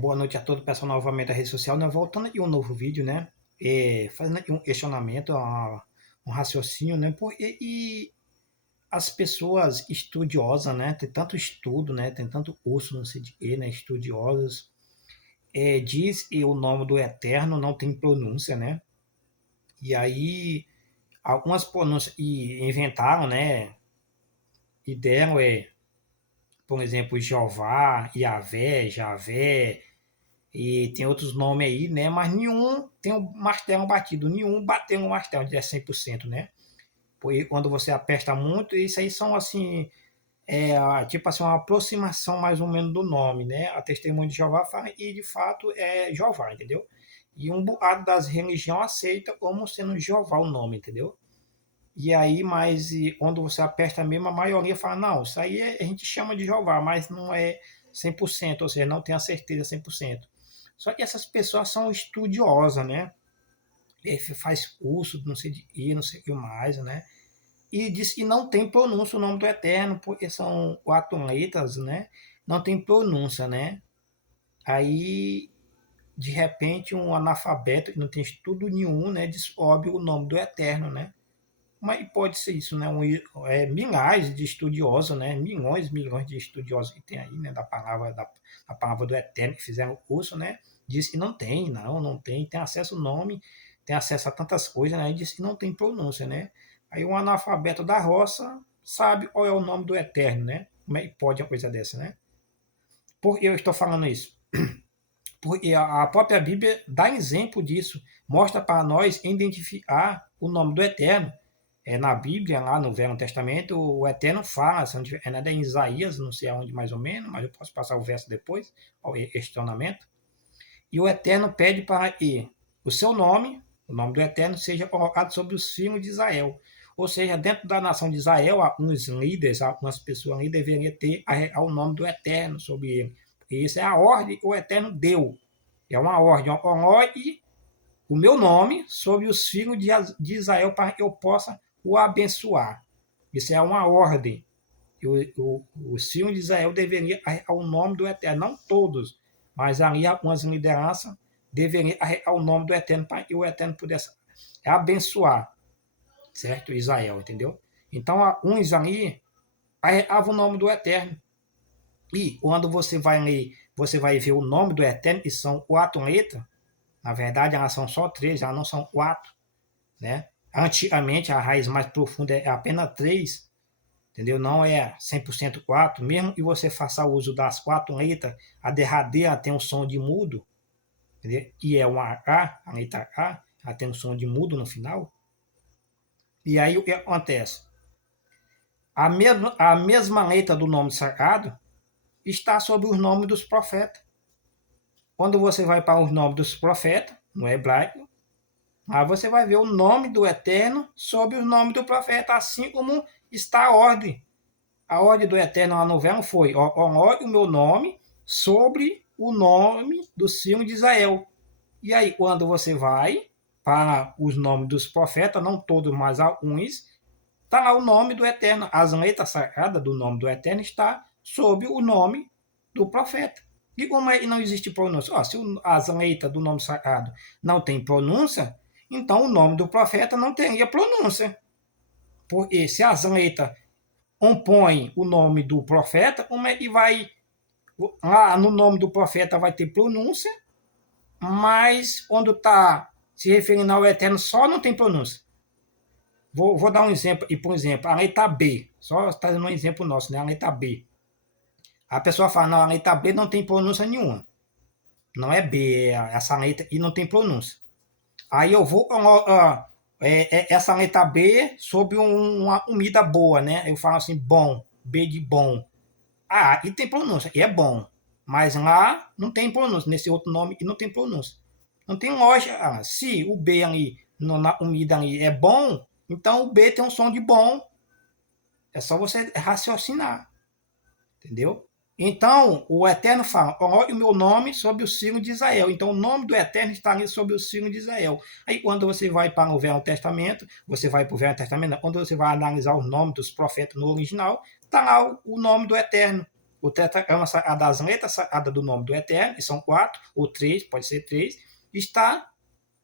Boa noite a todo o pessoal novamente da rede social, né? Voltando aqui um novo vídeo, né? Fazendo aqui um questionamento, um raciocínio, né? E as pessoas estudiosas, né? Tem tanto estudo, né? Tem tanto curso, não sei de quê, né? Estudiosas, diz que o nome do Eterno não tem pronúncia, né? E aí, algumas pronúncias e inventaram, né? E deram, por exemplo, Jeová, Yahvé, Javé, e tem outros nomes aí, né? Mas nenhum tem o martelo batido, nenhum bateu no martelo de 100%, né? Porque quando você aperta muito, isso aí são assim, tipo assim, uma aproximação mais ou menos do nome, né? A testemunha de Jeová fala, e de fato é Jeová, entendeu? E um bocado das religiões aceita como sendo Jeová o nome, entendeu? E aí, mas quando você aperta mesmo, a maioria fala, não, isso aí a gente chama de Jeová, mas não é 100%, ou seja, não tem a certeza 100%. Só que essas pessoas são estudiosas, né? Faz curso, não sei de que, não sei o que mais, né? E diz que não tem pronúncia o nome do Eterno, porque são 4 letras, né? Não tem pronúncia, né? Aí, de repente, um analfabeto que não tem estudo nenhum, né? Descobre o nome do Eterno, né? Mas pode ser isso, né? Milhares de estudiosos, né? Milhões de estudiosos que tem aí, né? Da palavra do Eterno que fizeram o curso, né? Diz que não tem, não tem. Tem acesso ao nome, tem acesso a tantas coisas, né? E diz que não tem pronúncia, né? Aí um analfabeto da roça sabe qual é o nome do Eterno, né? Como é que pode uma coisa dessa, né? Por que eu estou falando isso? Porque a própria Bíblia dá exemplo disso, mostra para nós identificar o nome do Eterno. Na Bíblia, lá no Velho Testamento, o Eterno fala, se não tiver, é em Isaías, não sei aonde mais ou menos, mas eu posso passar o verso depois, o questionamento. E o Eterno pede para que o seu nome, o nome do Eterno, seja colocado sobre os filhos de Israel. Ou seja, dentro da nação de Israel, alguns líderes, algumas pessoas ali deveriam ter o nome do Eterno sobre ele. Porque isso é a ordem que o Eterno deu. É uma ordem, coloque o meu nome sobre os filhos de Israel para que eu possa o abençoar. Isso é uma ordem. Os filhos de Israel deveriam arrear o nome do Eterno, não todos, mas ali algumas lideranças deveriam arrear o nome do Eterno para que o Eterno pudesse abençoar, certo? Israel, entendeu? Então, uns ali arreavam o nome do Eterno. E quando você vai ler, você vai ver o nome do Eterno, que são 4 letras. Na verdade, elas são só 3, elas não são 4, né? Antigamente, a raiz mais profunda é apenas 3, entendeu? Não é 100% 4. Mesmo que você faça uso das 4 letras, a derradeira tem um som de mudo, entendeu? E é uma A, a letra A, ela tem um som de mudo no final. E aí o que acontece? A mesma letra do nome sagrado está sobre os nomes dos profetas. Quando você vai para os nomes dos profetas, no hebraico, aí você vai ver o nome do Eterno sobre o nome do profeta, assim como está a ordem. A ordem do Eterno lá no Velho foi: olhe o meu nome sobre o nome do filho de Israel. E aí, quando você vai para os nomes dos profetas, não todos, mas alguns, está lá o nome do Eterno. As letras sagradas do nome do Eterno está sob o nome do profeta. E como é que não existe pronúncia? Se as letras do nome sagrado não tem pronúncia, então o nome do profeta não teria pronúncia. Porque se as letras compõem o nome do profeta, como é que vai. Lá no nome do profeta vai ter pronúncia, mas quando está se referindo ao Eterno só não tem pronúncia. Vou dar um exemplo, e por exemplo, a letra B, só está dando um exemplo nosso, né? A letra B. A pessoa fala, não, a letra B não tem pronúncia nenhuma. Não é B, essa letra e não tem pronúncia. Aí eu vou essa letra B sobre uma comida boa, né? Eu falo assim, bom, B de bom. E tem pronúncia, e é bom. Mas lá não tem pronúncia, nesse outro nome e não tem pronúncia. Não tem lógica. Se o B ali, na comida ali, é bom, então o B tem um som de bom. É só você raciocinar. Entendeu? Então, o Eterno fala: coloque o meu nome sobre o signo de Israel. Então, o nome do Eterno está ali sobre o signo de Israel. Aí, quando você vai para o Velho Testamento, você vai para o Velho Testamento, quando você vai analisar os nomes dos profetas no original, está lá o nome do Eterno. O tetragrama sagrado das letras sagradas do nome do Eterno, e são 4, ou 3, pode ser 3, está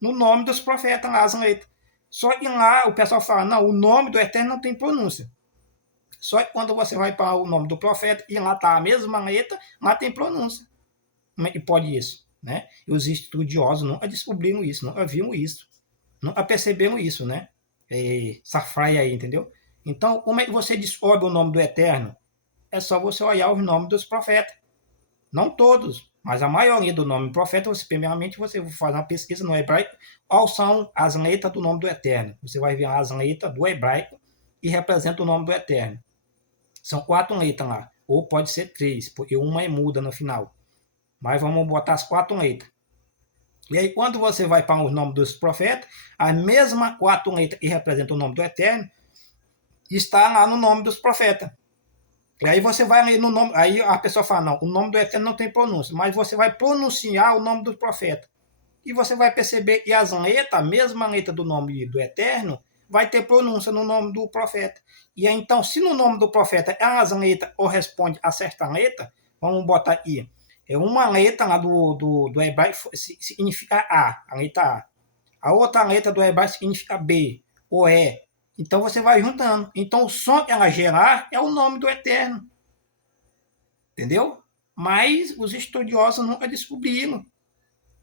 no nome dos profetas lá, as letras. Só que lá o pessoal fala, não, o nome do Eterno não tem pronúncia. Só que quando você vai para o nome do profeta e lá está a mesma letra, lá tem pronúncia. Como é que pode isso? Né? E os estudiosos nunca descobriram isso, nunca viram isso, nunca perceberam isso, né? Essa fraia aí, entendeu? Então, como é que você descobre o nome do Eterno? É só você olhar os nomes dos profetas. Não todos, mas a maioria do nome profeta, você primeiramente você faz uma pesquisa no hebraico, quais são as letras do nome do Eterno. Você vai ver as letras do hebraico e representa o nome do Eterno. São 4 letras lá, ou pode ser 3, porque uma é muda no final. Mas vamos botar as 4 letras. E aí, quando você vai para os nomes dos profetas, a mesma 4 letras que representam o nome do Eterno está lá no nome dos profetas. E aí você vai ler no nome, aí a pessoa fala, não, o nome do Eterno não tem pronúncia, mas você vai pronunciar o nome do profeta. E você vai perceber que as letras, a mesma letra do nome do Eterno, vai ter pronúncia no nome do profeta. E aí, então, se no nome do profeta as letras correspondem a certa letra, vamos botar aqui, uma letra lá do hebraico significa a letra A. A outra letra do hebraico significa B, ou E. Então você vai juntando. Então o som que ela gerar é o nome do Eterno. Entendeu? Mas os estudiosos nunca descobriram.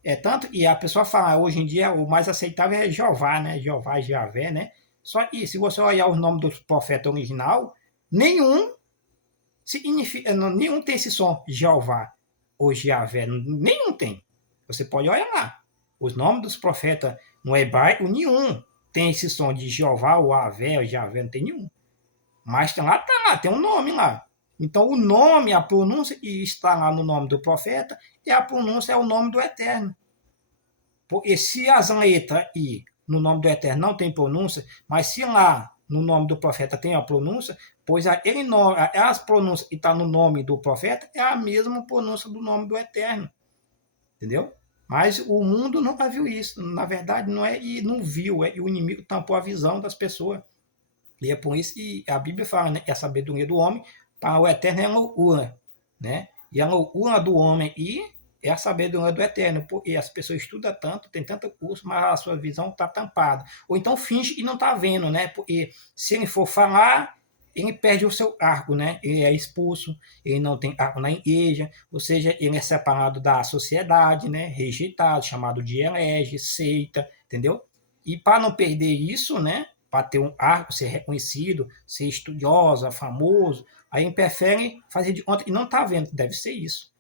É tanto, e a pessoa fala, hoje em dia o mais aceitável é Jeová, né? Jeová, Javé, né? Só que se você olhar os nomes dos profetas original, nenhum significa, nenhum tem esse som Jeová ou Javé, nenhum tem. Você pode olhar lá. Os nomes dos profetas no hebraico, nenhum tem esse som de Jeová ou Avé ou Javé, não tem nenhum. Mas tem um nome lá. Então o nome, a pronúncia que está lá no nome do profeta, e a pronúncia é o nome do Eterno. Porque se as letras I no nome do Eterno não tem pronúncia, mas se lá no nome do profeta tem a pronúncia, pois as pronúncias que estão no nome do profeta é a mesma pronúncia do nome do Eterno. Entendeu? Mas o mundo nunca viu isso. Na verdade, não é e não viu, é que o inimigo tampou a visão das pessoas. E é por isso que a Bíblia fala, né? Que a sabedoria do homem para o Eterno é loucura, né? E a loucura do homem é a sabedoria do Eterno, porque as pessoas estudam tanto, tem tanto curso, mas a sua visão está tampada. Ou então finge que não está vendo, né? Porque se ele for falar, ele perde o seu cargo, né? Ele é expulso, ele não tem cargo na igreja, ou seja, ele é separado da sociedade, né? Rejeitado, chamado de herege, seita, entendeu? E para não perder isso, né? Para ter um cargo, ser reconhecido, ser estudiosa, famoso, aí prefere fazer de conta que não está vendo, deve ser isso.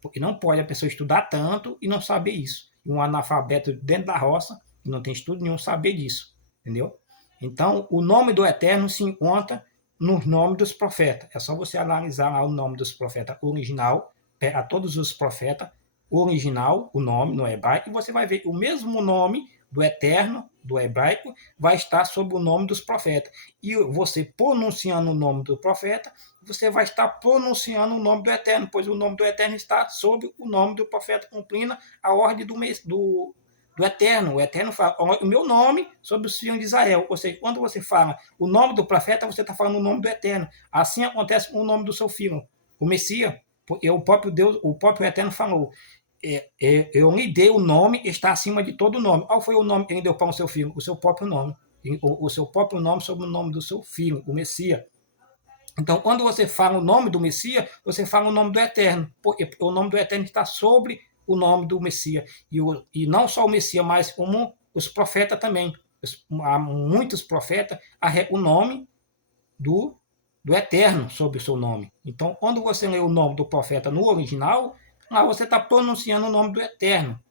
Porque não pode a pessoa estudar tanto e não saber isso. E um analfabeto dentro da roça, que não tem estudo nenhum, saber disso. Entendeu? Então, o nome do Eterno se encontra no nome dos profetas. É só você analisar lá o nome dos profetas original, a todos os profetas, original, o nome no hebraico, e você vai ver o mesmo nome do Eterno, do hebraico, vai estar sob o nome dos profetas. E você pronunciando o nome do profeta, você vai estar pronunciando o nome do Eterno, pois o nome do Eterno está sob o nome do profeta, cumprindo a ordem do Eterno. O Eterno fala o meu nome sobre os filhos de Israel. Ou seja, quando você fala o nome do profeta, você está falando o nome do Eterno. Assim acontece com o nome do seu filho, o Messias. Porque o próprio Deus, o próprio Eterno falou, eu lhe dei o nome, está acima de todo nome. Qual foi o nome que ele deu para o seu filho? O seu próprio nome. O seu próprio nome sobre o nome do seu filho, o Messias. Então, quando você fala o nome do Messias, você fala o nome do Eterno, porque o nome do Eterno está sobre o nome do Messias. E não só o Messias, mas como os profetas também. Há muitos profetas, o nome do Eterno sobre o seu nome. Então, quando você lê o nome do profeta no original, lá você está pronunciando o nome do Eterno.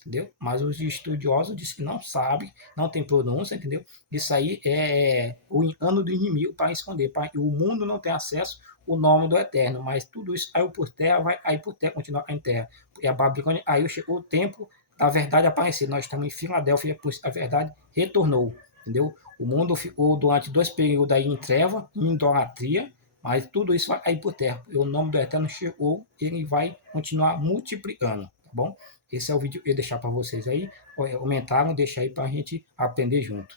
Entendeu? Mas os estudiosos dizem que não sabem, não tem pronúncia, entendeu? Isso aí é o engano do inimigo para esconder, para o mundo não ter acesso ao nome do Eterno, mas tudo isso caiu por terra, vai aí por terra, continuar em terra. E a Babilônia, aí chegou o tempo da verdade aparecer. Nós estamos em Filadélfia, pois a verdade retornou, entendeu? O mundo ficou durante 2 períodos aí em treva, em idolatria, mas tudo isso vai cair por terra. O nome do Eterno chegou, ele vai continuar multiplicando, tá bom? Esse é o vídeo que eu ia deixar para vocês aí. Comentaram, deixa aí para a gente aprender junto.